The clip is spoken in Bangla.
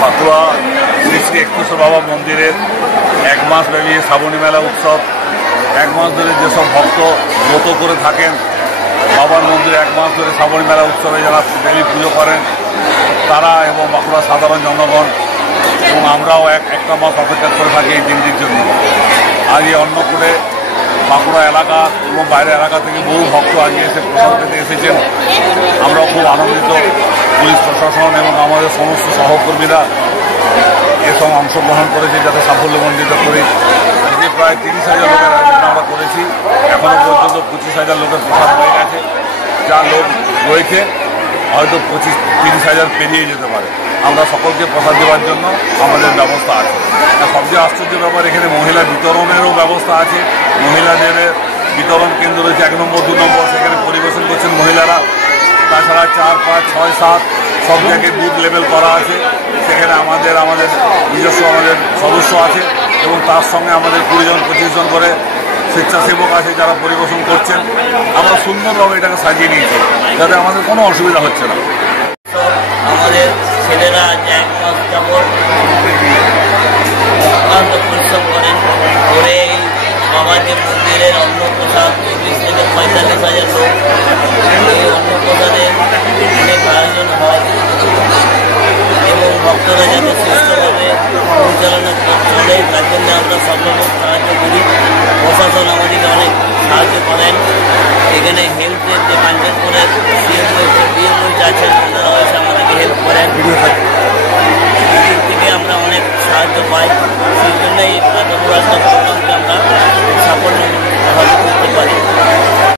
বাঁকুড়া শ্রী শ্রী একুশেশ্বর বাবা মন্দিরের এক মাস ব্যাপী শ্রাবণী মেলা উৎসব। এক মাস ধরে যেসব ভক্ত ব্রত করে থাকেন বাবার মন্দিরে এক মাস ধরে শ্রাবণী মেলা উৎসবে যারা দেবী পুজো করেন তারা এবং বাঁকুড়া সাধারণ জনগণ এবং আমরাও একটা মাস অপেক্ষা করে থাকি এই দিনটির জন্য। আজ এই অন্নকূটে বাঁকুড়া এলাকা এবং বাইরের এলাকা থেকে বহু ভক্ত আজকে এসে প্রসাদ পেতে এসেছেন। আমরাও খুব আনন্দিত। পুলিশ প্রশাসন এবং আমাদের সমস্ত সহকর্মীরা এসব অংশগ্রহণ করেছে যাতে সাফল্যমণ্ডিত করি। আজকে প্রায় 30,000 লোকের আয়োজন আমরা করেছি। এখনও পর্যন্ত 25,000 লোকের প্রসাদ হয়ে গেছে। যা লোক রয়েছে হয়তো 25-30,000 পেরিয়ে যেতে পারে। আমরা সকলকে প্রসাদ দেওয়ার জন্য আমাদের ব্যবস্থা আছে। সবচেয়ে আশ্চর্য ব্যাপার, এখানে মহিলা বিতরণেরও ব্যবস্থা আছে। মহিলাদের বিতরণ কেন্দ্র রয়েছে 1 নম্বর 2 নম্বর, সেখানে পরিবেশন করছেন মহিলারা। তাছাড়া 4, 5, 6, 7 সব জায়গায় বুথ লেভেল করা আছে। সেখানে আমাদের নিজস্ব সদস্য আছে এবং তার সঙ্গে আমাদের 20-25 জন করে স্বেচ্ছাসেবক আছে যারা পরিবেশন করছেন। আমরা সুন্দরভাবে এটাকে সাজিয়ে নিয়েছি যাতে আমাদের কোনো অসুবিধা হচ্ছে না। আমাদের ছেলেরা 1 মাস যাবৎ অত্যন্ত পরিশ্রম করেন করে বাবাদের মন্দিরের অন্নপ্রসাদ 40 থেকে 45,000 লোক এই অন্নপ্রসাদের অনেক আয়োজন হয় এবং ভক্তরা যাতে সুস্থভাবে পরিচালনা চলে তার জন্য আমরা সব রকম সাহায্য করি। প্রশাসন আমাদেরকে অনেক সাহায্য করেন। এখানে হেলথের যে পাঞ্জাবপুরের CMO